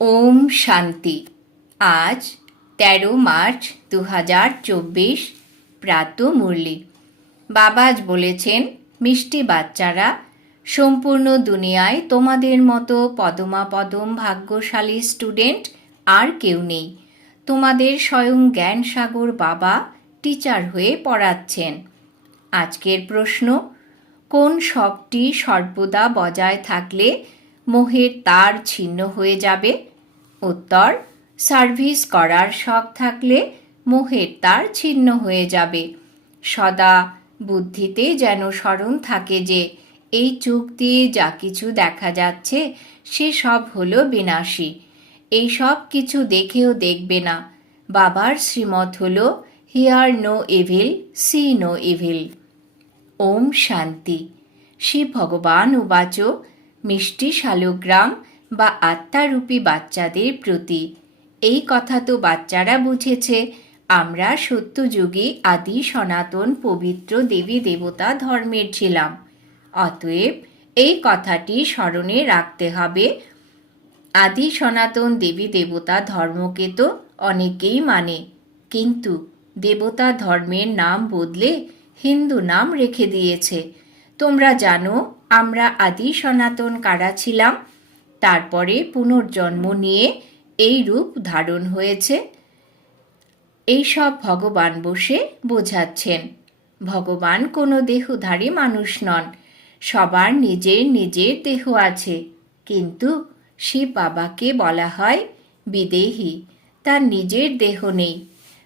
ওম শান্তি। আজ তেরো মার্চ দু হাজার চব্বিশ, প্রাত মুরলি। বাবাজ বলেছেন, মিষ্টি বাচ্চারা, সম্পূর্ণ দুনিয়ায় তোমাদের মতো পদমা পদম ভাগ্যশালী স্টুডেন্ট আর কেউ নেই। তোমাদের স্বয়ং জ্ঞান সাগর বাবা টিচার হয়ে পড়াচ্ছেন। আজকের প্রশ্ন, কোন শখটি সর্বদা বজায় থাকলে মোহের তার ছিন্ন হয়ে যাবে। উত্তর, সার্ভিস করার শখ থাকলে মোহের তার ছিন্ন হয়ে যাবে। সদা বুদ্ধিতে যেন স্মরণ থাকে যে এই চোখ দিয়ে যা কিছু দেখা যাচ্ছে, সে সব হলো বিনাশী। এই সব কিছু দেখেও দেখবে না। বাবার শ্রীমত হলো, hear no evil, see no evil. Om Shanti. Shiv ভগবান উবাচ। মিষ্টি শালগ্রাম বা আত্মারূপী বাচ্চাদের প্রতি। এই কথা তো বাচ্চারা বুঝেছে। আমরা সত্যযুগে আদি সনাতন পবিত্র দেবী দেবতা ধর্মের ছিলাম। অতএব এই কথাটি স্মরণে রাখতে হবে। আদি সনাতন দেবী দেবতা ধর্মকে তো অনেকেই মানে। কিন্তু দেবতা ধর্মের নাম বদলে হিন্দু নাম রেখে দিয়েছে। তোমরা জানো, আমরা আদি সনাতন কারা ছিলাম। তারপরে পুনর্জন্ম নিয়ে এই রূপ ধারণ হয়েছে। এইসব ভগবান বসে বোঝাচ্ছেন, ভগবান কোনো দেহধারী মানুষ নন, সবার নিজের নিজের দেহ আছে, কিন্তু শিব বাবাকে বলা হয় বিদেহী, তার নিজের দেহ নেই,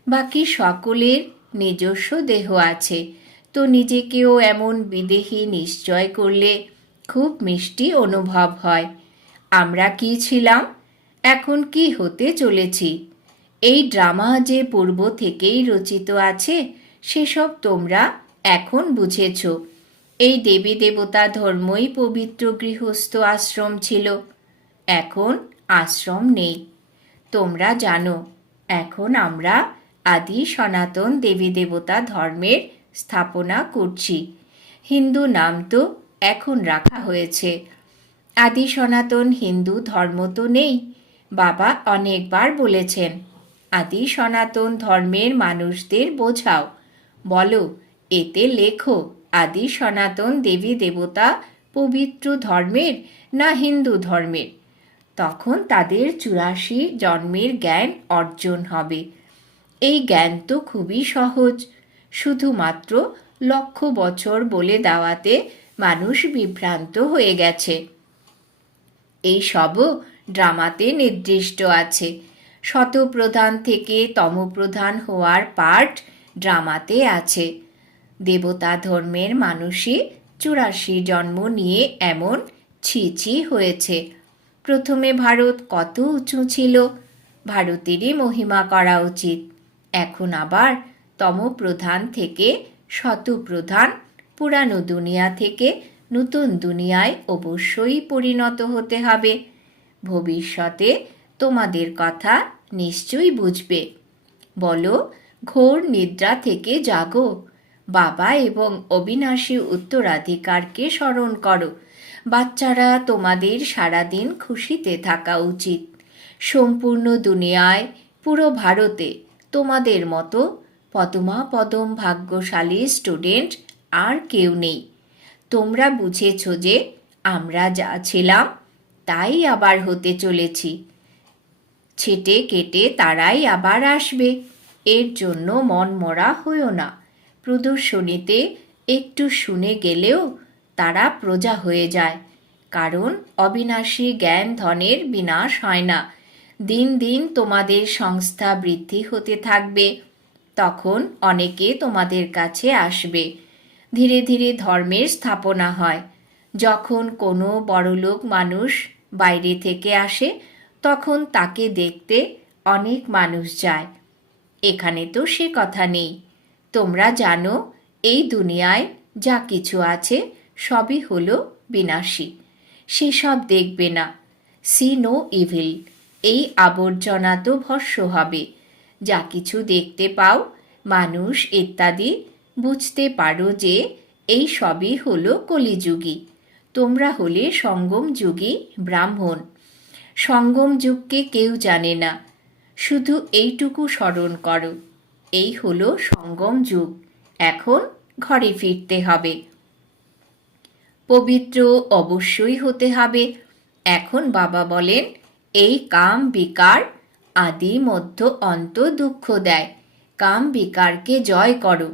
বাকি সকলের নিজস্ব দেহ আছে তো নিজেকেও এমন বিদেহী নিশ্চয় করলে খুব মিষ্টি অনুভব হয়। আমরা কি ছিলাম? এখন কি হতে চলেছি? এই ড্রামা যে পূর্ব থেকেই রচিত আছে, সেসব তোমরা এখন বুঝেছ। এই দেবী দেবতা ধর্মই পবিত্র গৃহস্থ আশ্রম ছিল। এখন আশ্রম নেই। তোমরা জানো, এখন আমরা আদি সনাতন দেবী দেবতা ধর্মের স্থাপনা করছি। হিন্দু নাম তো এখন রাখা হয়েছে। আদি সনাতন হিন্দু ধর্ম তো নেই, বাবা অনেকবার বলেছেন। আদি সনাতন ধর্মের মানুষদের বোঝাও। বলো, এতে লেখো, আদি সনাতন দেবী দেবতা পবিত্র ধর্মের না হিন্দু ধর্মের? তখন তাদের চুরাশি জন্মের জ্ঞান অর্জন হবে। এই জ্ঞান তো খুবই সহজ। শুধুমাত্র লক্ষ বছর বলে দেওয়াতে মানুষ বিভ্রান্ত হয়ে গেছে। এই সবও ড্রামাতে নির্দিষ্ট আছে। শতপ্রধান থেকে তমপ্রধান হওয়ার পার্ট ড্রামাতে আছে। দেবতা ধর্মের মানুষই চুরাশি জন্ম নিয়ে এমন ছিছি হয়েছে। প্রথমে ভারত কত উঁচু ছিল? ভারতেরই মহিমা করা উচিত। এখন আবার তমপ্রধান থেকে শতপ্রধান, পুরানো দুনিয়া থেকে নতুন দুনিয়ায় অবশ্যই পরিণত হতে হবে। ভবিষ্যতে তোমাদের কথা নিশ্চয়ই বুঝবে। বলো, ঘোর নিদ্রা থেকে জাগো। বাবা এবং অবিনাশী উত্তরাধিকারকে স্মরণ করো। বাচ্চারা তোমাদের সারাদিন খুশিতে থাকা উচিত। সম্পূর্ণ দুনিয়ায়, পুরো ভারতে তোমাদের মতো পদমা পদম ভাগ্যশালী স্টুডেন্ট আর কেউ নেই। তোমরা বুঝেছ যে আমরা যা ছিলাম, তাই আবার হতে চলেছি। ছেটে কেটে তারাই আবার আসবে। এর জন্য মন মরা হইও না। প্রদর্শনীতে একটু শুনে গেলেও তারা প্রজা হয়ে যায়। কারণ অবিনাশী জ্ঞান ধনের বিনাশ হয় না। দিন দিন তোমাদের সংস্থা বৃদ্ধি হতে থাকবে। তখন অনেকে তোমাদের কাছে আসবে। ধীরে ধীরে ধর্মের স্থাপনা হয়। যখন কোনো বড়লোক মানুষ বাইরে থেকে আসে, তখন তাকে দেখতে অনেক মানুষ যায়। এখানে তো সে কথা নেই। তোমরা জানো, এই দুনিয়ায় যা কিছু আছে, সবই হলো বিনাশী। সেসব দেখবে না। সি নো ইভিল এই আবর্জনা তো ভস্য হবে। যা কিছু দেখতে পাও, মানুষ ইত্যাদি বুঝতে পারো যে এই সবই হলো কলিযুগী তোমরা হলে সঙ্গম যুগী ব্রাহ্মণ। সঙ্গম যুগকে কেউ জানে না। শুধু এইটুকু স্মরণ করো, এই হলো সঙ্গম যুগ। এখন ঘরে ফিরতে হবে। পবিত্র অবশ্যই হতে হবে। এখন বাবা বলেন, এই কাম বিকার আদি মধ্য অন্ত দুঃখ দেয়। কাম বিকারকে জয় করো।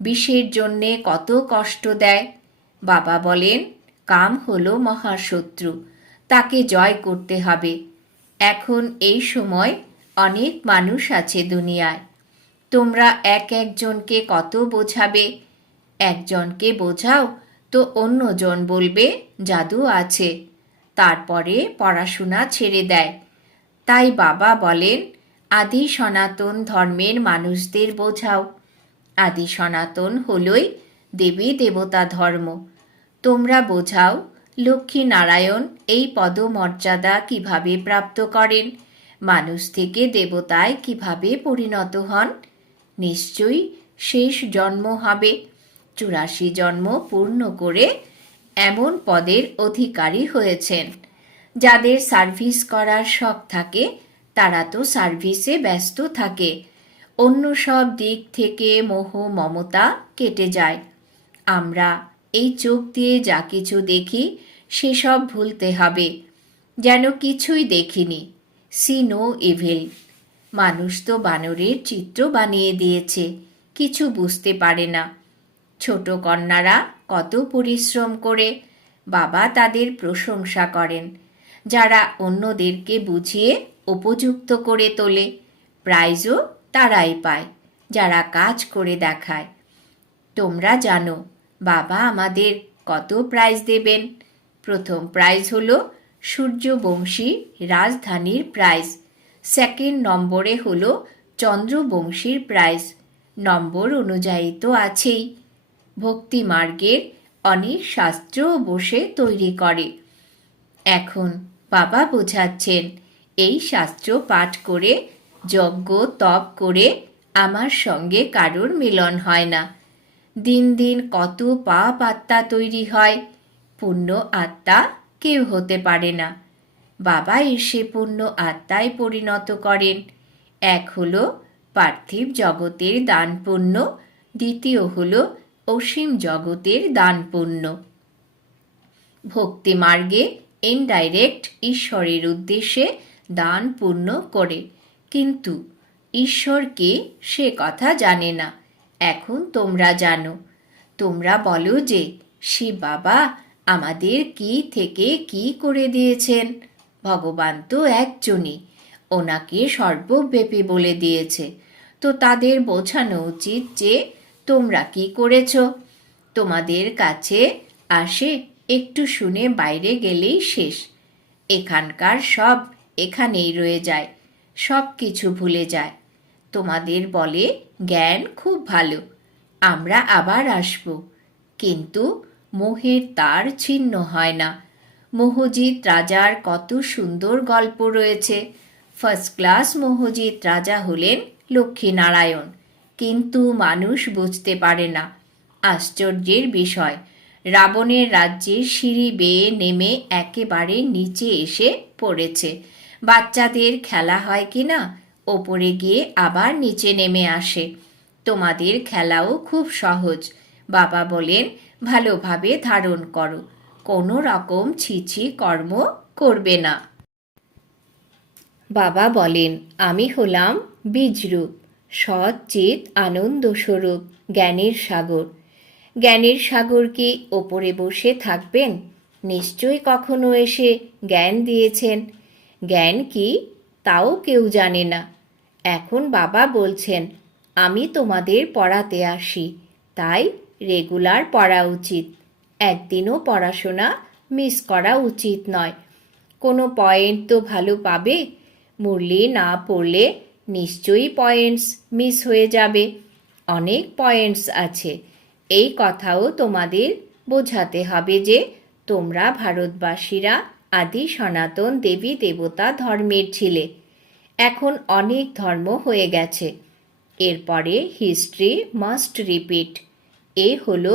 বিষের জন্যে কত কষ্ট দেয়। বাবা বলেন, কাম হলো মহাশত্রু, তাকে জয় করতে হবে। এখন এই সময় অনেক মানুষ আছে দুনিয়ায়। তোমরা এক একজনকে কত বোঝাবে? একজনকে বোঝাও তো অন্যজন বলবে, জাদু আছে। তারপরে পড়াশোনা ছেড়ে দেয়। তাই বাবা বলেন, আদি সনাতন ধর্মের মানুষদের বোঝাও। আদি সনাতন হলই দেবী দেবতা ধর্ম। তোমরা বোঝাও লক্ষ্মী নারায়ণ এই পদমর্যাদা কীভাবে প্রাপ্ত করেন? মানুষ থেকে দেবতায় কীভাবে পরিণত হন? নিশ্চয়ই শেষ জন্ম হবে। চুরাশি জন্ম পূর্ণ করে এমন পদের অধিকারী হয়েছেন। যাদের সার্ভিস করার শখ থাকে, তারা তো সার্ভিসে ব্যস্ত থাকে। অন্য সব দিক থেকে মোহ মমতা কেটে যায়। আমরা এই চোখ দিয়ে যা কিছু দেখি, সেসব ভুলতে হবে। যেন কিছুই দেখিনি। সি নো ইভিল মানুষ তো বানরের চিত্র বানিয়ে দিয়েছে, কিছু বুঝতে পারে না। ছোট কন্যারা কত পরিশ্রম করে, বাবা তাদের প্রশংসা করেন। যারা অন্যদেরকে বুঝিয়ে উপযুক্ত করে তোলে। প্রাইজও তারাই পায়, যারা কাজ করে দেখায়। তোমরা জানো, বাবা আমাদের কত প্রাইজ দেবেন। প্রথম প্রাইজ হলো সূর্যবংশী রাজধানীর প্রাইজ। সেকেন্ড নম্বরে হলো চন্দ্রবংশীর প্রাইজ। নম্বর অনুযায়ী তো আছেই। ভক্তি মার্গের অনেক শাস্ত্রও বসে তৈরি করে। এখন বাবা বোঝাচ্ছেন। এই শাস্ত্র পাঠ করে, যজ্ঞ তপ করে আমার সঙ্গে কারোর মিলন হয় না। দিন দিন কত পাপ আত্মা তৈরি হয়, পুণ্য আত্মা কেউ হতে পারে না। বাবা এসে পুণ্য আত্মায় পরিণত করেন। এক হলো পার্থিব জগতের দান পুণ্য দ্বিতীয় হল অসীম জগতের দান পুণ্য ভক্তি মার্গে ইনডাইরেক্ট ঈশ্বরের উদ্দেশ্যে দান পূর্ণ করে। কিন্তু ঈশ্বরকে সে কথা জানে না। এখন তোমরা জানো। তোমরা বলো যে শিব বাবা আমাদের কি থেকে কি করে দিয়েছেন? ভগবান তো একজনই। ওনাকে সর্বব্যাপী বলে দিয়েছে। তো তাদের বোঝানো উচিত যে, তোমরা কি করেছ? তোমাদের কাছে আসে একটু শুনে বাইরে গেলেই শেষ। এখানকার সব এখানেই রয়ে যায়, সব কিছু ভুলে যায়। তোমাদের বলে জ্ঞান খুব ভালো, আমরা আবার আসব। কিন্তু মোহের তার ছিন্ন হয় না। মোহজিৎ রাজার কত সুন্দর গল্প রয়েছে। ফার্স্ট ক্লাস মোহজিৎ রাজা হলেন লক্ষ্মীনারায়ণ, কিন্তু মানুষ বুঝতে পারে না। আশ্চর্যের বিষয় রাবণের রাজ্যে সিঁড়ি বেয়ে নেমে একেবারে নিচে এসে পড়েছে। বাচ্চাদের খেলা হয় কি না? ওপরে গিয়ে আবার নিচে নেমে আসে। তোমাদের খেলাও খুব সহজ। বাবা বলেন, ভালোভাবে ধারণ করো। কোনো রকম ছিছি কর্ম করবে না। বাবা বলেন, আমি হলাম বীজরূপ। সৎ, চিত, আনন্দ স্বরূপ, জ্ঞানের সাগর। জ্ঞানের সাগর কি ওপরে বসে থাকবেন? নিশ্চয়ই কখনো এসে জ্ঞান দিয়েছেন। জ্ঞান কি? তাও কেউ জানে না। এখন বাবা বলছেন, আমি তোমাদের পড়াতে আসি। তাই রেগুলার পড়া উচিত। একদিনও পড়াশোনা মিস করা উচিত নয়। কোনো পয়েন্ট তো ভালো পাবে? মুরলি না পড়লে নিশ্চয়ই পয়েন্টস মিস হয়ে যাবে। অনেক পয়েন্টস আছে। এই কথাও তোমাদের বোঝাতে হবে যে তোমরা ভারতবাসীরা আদি সনাতন দেবী দেবতা ধর্মের ছিলে। এখন অনেক ধর্ম হয়ে গেছে। এরপরে হিস্ট্রি মাস্ট রিপিট এ হলো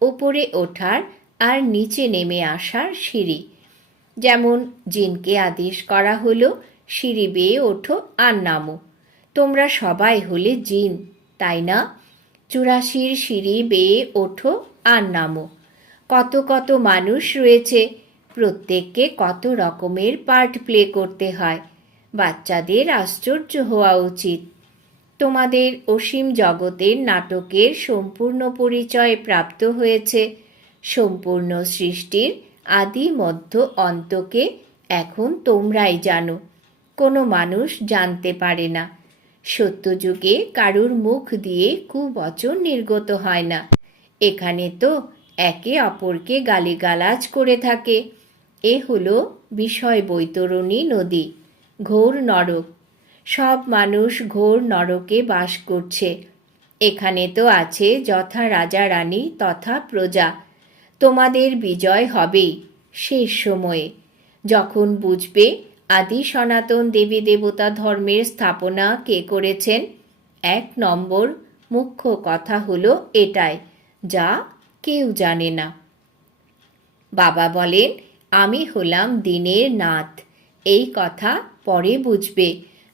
ওপরে ওঠার আর নিচে নেমে আসার সিঁড়ি। যেমন জিনকে আদেশ করা হলো, সিঁড়ি বেয়ে ওঠো আর নামো। তোমরা সবাই হলে জিন, তাই না? চুরাশির সিঁড়ি বেয়ে ওঠো আর নামো। কত কত মানুষ রয়েছে, প্রত্যেককে কত রকমের পার্ট প্লে করতে হয়। বাচ্চাদের আশ্চর্য হওয়া উচিত। তোমাদের অসীম জগতের নাটকের সম্পূর্ণ পরিচয় প্রাপ্ত হয়েছে। সম্পূর্ণ সৃষ্টির আদি মধ্য অন্তকে এখন তোমরাই জানো। কোনো মানুষ জানতে পারে না। সত্যযুগে কারুর মুখ দিয়ে কুবচন নির্গত হয় না। এখানে তো একে অপরকে গালিগালাজ করে থাকে। এ হলো বিষয় বৈতরণী নদী, ঘোর নরক। সব মানুষ ঘোর নরকে বাস করছে। এখানে তো আছে যথা রাজা রানী তথা প্রজা। তোমাদের বিজয় হবেই শেষ সময়ে। যখন বুঝবে আদি সনাতন দেবী দেবতা ধর্মের স্থাপনা কে করেছেন? এক নম্বর মুখ্য কথা হলো এটাই, যা কেউ জানে না। বাবা বলেন, আমি হলাম দিনের নাথ। এই কথা পরে বুঝবে,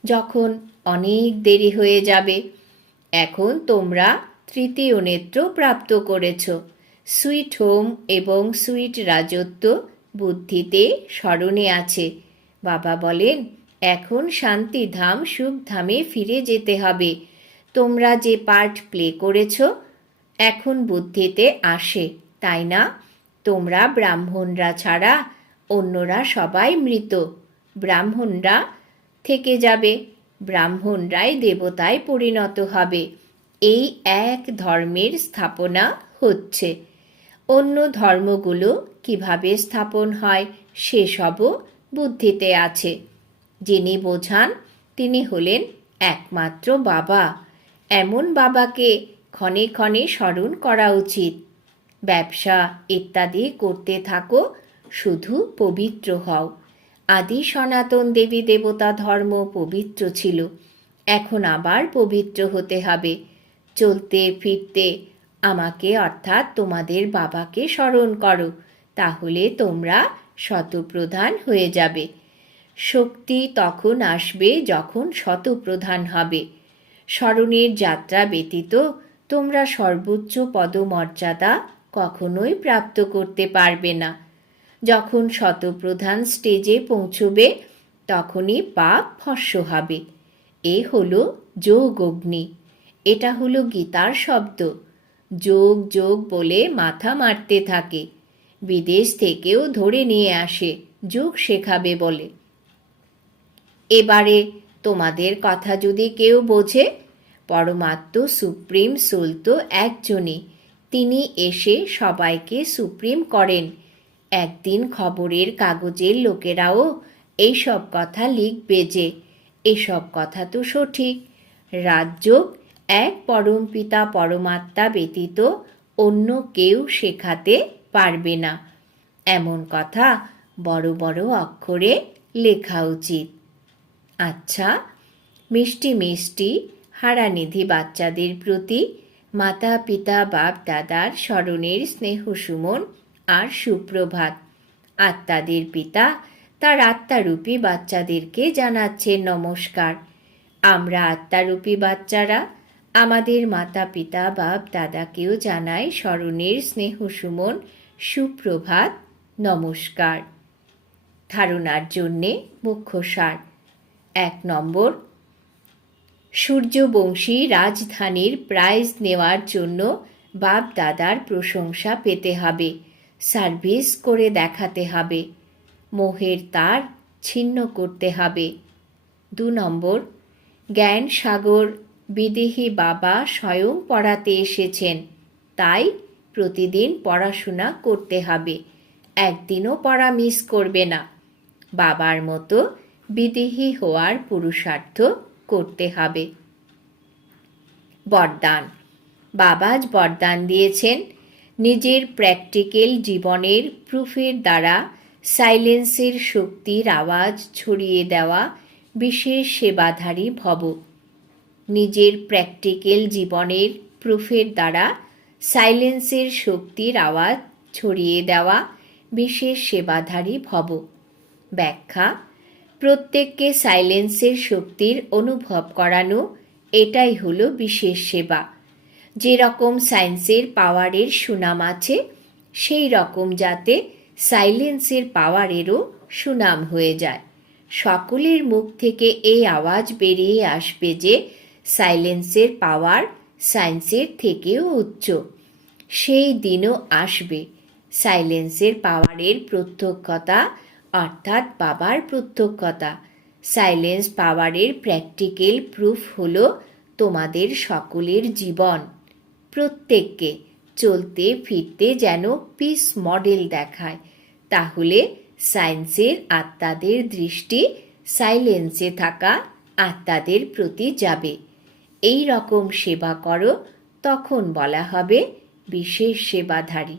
যখন অনেক দেরি হয়ে যাবে। এখন তোমরা তৃতীয় নেত্র প্রাপ্ত করেছ। সুইট হোম এবং সুইট রাজত্ব বুদ্ধিতে স্মরণে আছে। বাবা বলেন, এখন শান্তিধাম সুখধামে ফিরে যেতে হবে। তোমরা যে পার্ট প্লে করেছ, এখন বুদ্ধিতে আসে, তাই না? তোমরা ব্রাহ্মণরা ছাড়া অন্যরা সবাই মৃত। ব্রাহ্মণরা থেকে যাবে, ব্রাহ্মণরাই দেবতায় পরিণত হবে। এই এক ধর্মের স্থাপনা হচ্ছে। অন্য ধর্মগুলো কীভাবে স্থাপন হয়, সেসবও বুদ্ধিতে আছে। যিনি বোঝান, তিনি হলেন একমাত্র বাবা। এমন বাবাকে ক্ষণে ক্ষণে স্মরণ করা উচিত। ব্যবসা ইত্যাদি করতে থাকো, শুধু পবিত্র হও। আদি সনাতন দেবী দেবতা ধর্ম পবিত্র ছিল। এখন আবার পবিত্র হতে হবে। চলতে ফিরতে আমাকে অর্থাৎ তোমাদের বাবাকে স্মরণ করো, তাহলে তোমরা শতপ্রধান হয়ে যাবে। শক্তি তখন আসবে যখন শতপ্রধান হবে। স্মরণের যাত্রা ব্যতীত তোমরা সর্বোচ্চ পদমর্যাদা কখনোই প্রাপ্ত করতে পারবে না। যখন শতপ্রধান স্টেজে পৌঁছবে, তখনই পাপ ভস্য হবে। এ হলো যোগ অগ্নি এটা হলো গীতার শব্দ। যোগ যোগ বলে মাথা মারতে থাকে। বিদেশ থেকেও ধরে নিয়ে আসে, যোগ শেখাবে বলে। এবারে তোমাদের কথা যদি কেউ বোঝে, পরমাত্ম সুপ্রিম সোল তো একজনই। তিনি এসে সবাইকে সুপ্রিম করেন। একদিন খবরের কাগজের লোকেরাও এইসব কথা লিখবে যে, এসব কথা তো সঠিক। রাজযোগ, এক পরমপিতা পরমাত্মা ব্যতীত অন্য কেউ শেখাতে পারবে না। এমন কথা বড় বড় অক্ষরে লেখা উচিত। আচ্ছা মিষ্টি মিষ্টি হারানিধি বাচ্চাদের প্রতি মাতা পিতা বাপ দাদার স্মরণের স্নেহ সুমন আর সুপ্রভাত। আত্মাদের পিতা তার আত্মারূপী বাচ্চাদেরকে জানাচ্ছে নমস্কার। আমরা আত্মারূপী বাচ্চারা আমাদের মাতা পিতা বাপ দাদাকেও জানাই স্মরণের স্নেহ সুমন সুপ্রভাত, নমস্কার। ধারণার জন্যে মুখ্য সার এক নম্বর, সূর্যবংশী রাজধানীর প্রাইজ নেওয়ার জন্য বাপ দাদার প্রশংসা পেতে হবে সার্ভিস করে দেখাতে হবে, মোহের তার ছিন্ন করতে হবে। দু নম্বর জ্ঞান সাগর বিদেহী বাবা স্বয়ং পড়াতে এসেছেন, তাই প্রতিদিন পড়াশোনা করতে হবে। একদিনও পড়া মিস করবে না। বাবার মতো বিদেহী হওয়ার পুরুষার্থ করতে হবে। বরদান। বাবাজ বরদান দিয়েছেন। নিজের প্র্যাকটিক্যাল জীবনের প্রুফের দ্বারা সাইলেন্সের শক্তির আওয়াজ ছড়িয়ে দেওয়া বিশেষ সেবাধারী ভব। নিজের প্র্যাকটিক্যাল জীবনের প্রুফের দ্বারা সাইলেন্সের শক্তির আওয়াজ ছড়িয়ে দেওয়া বিশেষ সেবাধারী ভব। ব্যাখ্যা, প্রত্যেককে সাইলেন্সের শক্তির অনুভব করানো, এটাই হলো বিশেষ সেবা। যেরকম সায়েন্সের পাওয়ারের সুনাম আছে, সেই রকম যাতে সাইলেন্সের পাওয়ারেরও সুনাম হয়ে যায়। সকলের মুখ থেকে এই আওয়াজ বেরিয়ে আসবে যে সাইলেন্সের পাওয়ার সায়েন্সের থেকেও উচ্চ। সেই দিনও আসবে। সাইলেন্সের পাওয়ারের প্রত্যক্ষতা, অর্থাৎ বাবার প্রত্যক্ষতা। সাইলেন্স পাওয়ারের প্র্যাকটিক্যাল প্রুফ হল তোমাদের সকলের জীবন। প্রত্যেককে চলতে ফিরতে যেন পিস মডেল দেখায়। তাহলে সায়েন্সের আত্মাদের দৃষ্টি সাইলেন্সে থাকা আত্মাদের প্রতি যাবে। এই রকম সেবা করো, তখন বলা হবে বিশেষ সেবাধারী।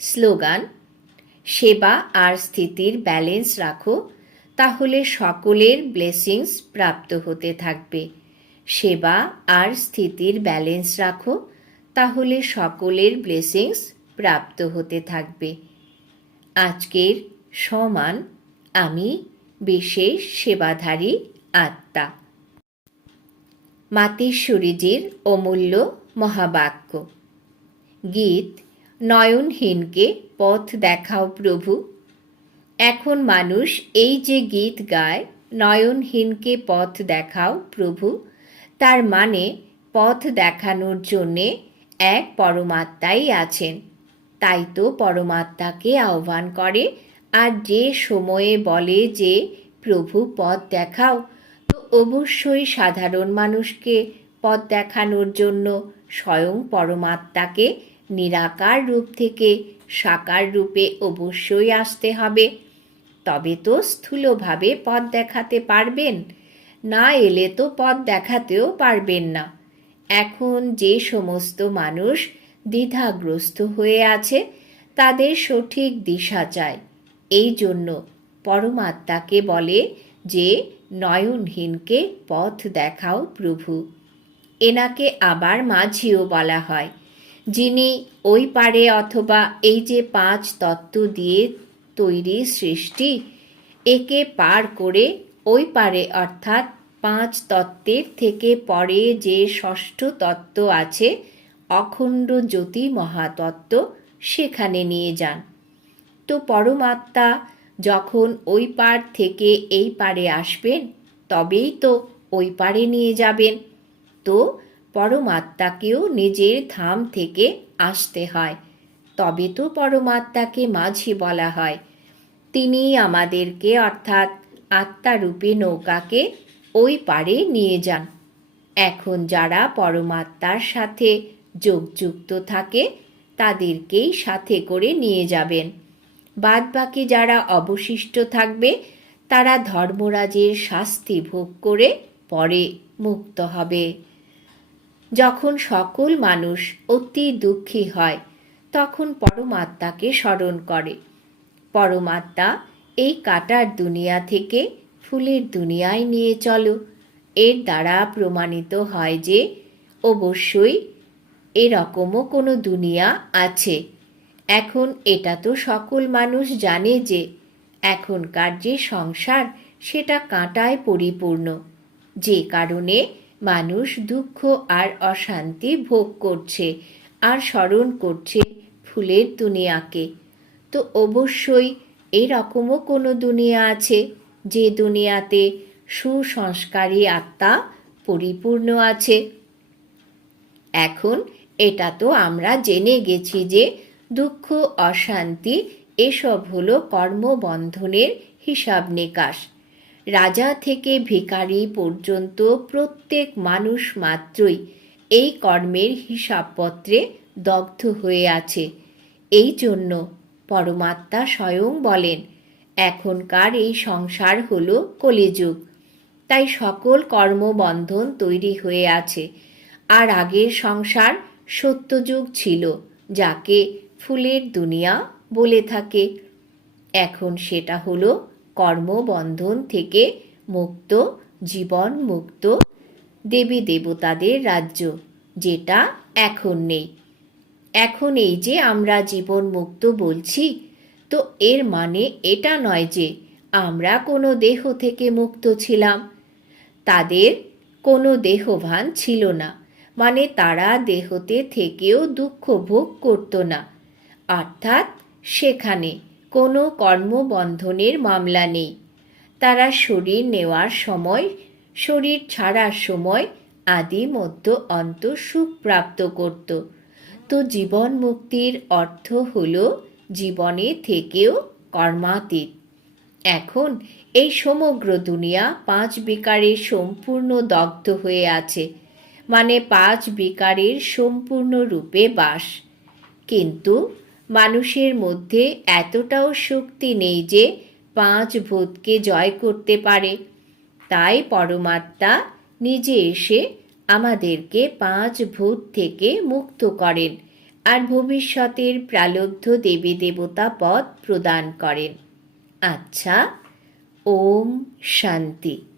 স্লোগান, সেবা আর স্থিতির ব্যালেন্স রাখো, তাহলে সকলের ব্লেসিংস প্রাপ্ত হতে থাকবে। সেবা আর স্থিতির ব্যালেন্স রাখো, তাহলে সকলের ব্লেসিংস প্রাপ্ত হতে থাকবে। আজকের সমান আমি বিশেষ সেবাধারী আত্মা। মাতেশ্বরীজির অমূল্য মহাবাক্য। গীত, নয়নহীনকে পথ দেখাও প্রভু। এখন মানুষ এই যে গীত গায়, নয়নহীনকে পথ দেখাও প্রভু। তার মানে পথ দেখানোর জন্যে এক পরমাত্মাই আছেন। তাই তো পরমাত্মাকে আহ্বান করে, আর যে সময়ে বলে যে, প্রভু, পথ দেখাও অবশ্যই সাধারণ মানুষকে পথ দেখানোর জন্য স্বয়ং পরমাত্মাকে নিরাকার রূপ থেকে সাকার রূপে অবশ্যই আসতে হবে। তবে তো স্থূলভাবে পথ দেখাতে পারবেন, না এলে তো পথ দেখাতেও পারবেন না। এখন যে সমস্ত মানুষ দ্বিধাগ্রস্ত হয়ে আছে, তাদের সঠিক দিশা চায় এই জন্য পরমাত্মাকে বলে যে নয়নহীনকে পথ দেখাও প্রভু। এনাকে আবার মাঝিও বলা হয়। যিনি ওই পারে অথবা এই যে পাঁচ তত্ত্ব দিয়ে তৈরি সৃষ্টি, একে পার করে ওই পারে অর্থাৎ পাঁচ তত্ত্বের থেকে পরে যে ষষ্ঠ তত্ত্ব আছে, অখণ্ড জ্যোতি মহাতত্ত্ব, সেখানে নিয়ে যান। তো পরমাত্মা যখন ওই পার থেকে এই পারে আসবেন, তবেই তো ওই পারে নিয়ে যাবেন। তো পরমাত্মাকেও নিজের ধাম থেকে আসতে হয়, তবে তো পরমাত্মাকে মাঝি বলা হয়। তিনি আমাদেরকে অর্থাৎ আত্মারূপী নৌকাকে ওই পারে নিয়ে যান। এখন যারা পরমাত্মার সাথে যোগযুক্ত থাকে, তাদেরকেই সাথে করে নিয়ে যাবেন। বাদবাকি যারা অবশিষ্ট থাকবে, তারা ধর্মরাজের শাস্তি ভোগ করে পরে মুক্ত হবে। যখন সকল মানুষ অতি দুঃখী হয়, তখন পরমাত্মাকে স্মরণ করে। পরমাত্মা এই কাটার দুনিয়া থেকে ফুলের দুনিয়ায় নিয়ে চলো। এর দ্বারা প্রমাণিত হয় যে, অবশ্যই এরকমও কোনো দুনিয়া আছে। এখন এটা তো সকল মানুষ জানে যে এখনকার যে সংসার, সেটা কাঁটায় পরিপূর্ণ। যে কারণে মানুষ দুঃখ আর অশান্তি ভোগ করছে আর স্মরণ করছে ফুলের দুনিয়াকে। তো অবশ্যই এরকমও কোনো দুনিয়া আছে যে দুনিয়াতে সুসংস্কারী আত্মা পরিপূর্ণ আছে। এখন এটা তো আমরা জেনে গেছি যে দুঃখ, অশান্তি, এসব হলো কর্মবন্ধনের হিসাব নিকাশ। রাজা থেকে ভিখারি পর্যন্ত প্রত্যেক মানুষ মাত্রই এই কর্মের হিসাবপত্রে দগ্ধ হয়ে আছে। এই জন্য পরমাত্মা স্বয়ং বলেন, এখনকার এই সংসার হল কলিযুগ। তাই সকল কর্মবন্ধন তৈরি হয়ে আছে। আর আগের সংসার সত্যযুগ ছিল, যাকে ফুলের দুনিয়া বলে থাকে। এখন সেটা হলো কর্মবন্ধন থেকে মুক্ত জীবন মুক্ত দেবী দেবতাদের রাজ্য, যেটা এখন নেই। এখন এই যে আমরা জীবন মুক্ত বলছি, তো এর মানে এটা নয় যে আমরা কোনো দেহ থেকে মুক্ত ছিলাম। তাদের কোনো দেহভান ছিল না মানে তারা দেহতে থেকেও দুঃখ ভোগ করত না। অর্থাৎ সেখানে কোনো কর্মবন্ধনের মামলা নেই। তারা শরীর নেওয়ার সময়, শরীর ছাড়ার সময় আদি মধ্য অন্ত সুখ প্রাপ্ত করত। তো জীবন মুক্তির অর্থ হল জীবনে থেকেও কর্মাতীত। এখন এই সমগ্র দুনিয়া পাঁচ বিকারের সম্পূর্ণ দগ্ধ হয়ে আছে মানে পাঁচ বিকারের সম্পূর্ণ রূপে বাস। কিন্তু মানুষের মধ্যে এতটাও শক্তি নেই যে পাঁচ ভূতকে জয় করতে পারে। তাই পরমাত্মা নিজে এসে আমাদেরকে পাঁচ ভূত থেকে মুক্ত করেন আর ভবিষ্যতের প্রালব্ধ দেবী দেবতা পদ প্রদান করেন। আচ্ছা ওম শান্তি।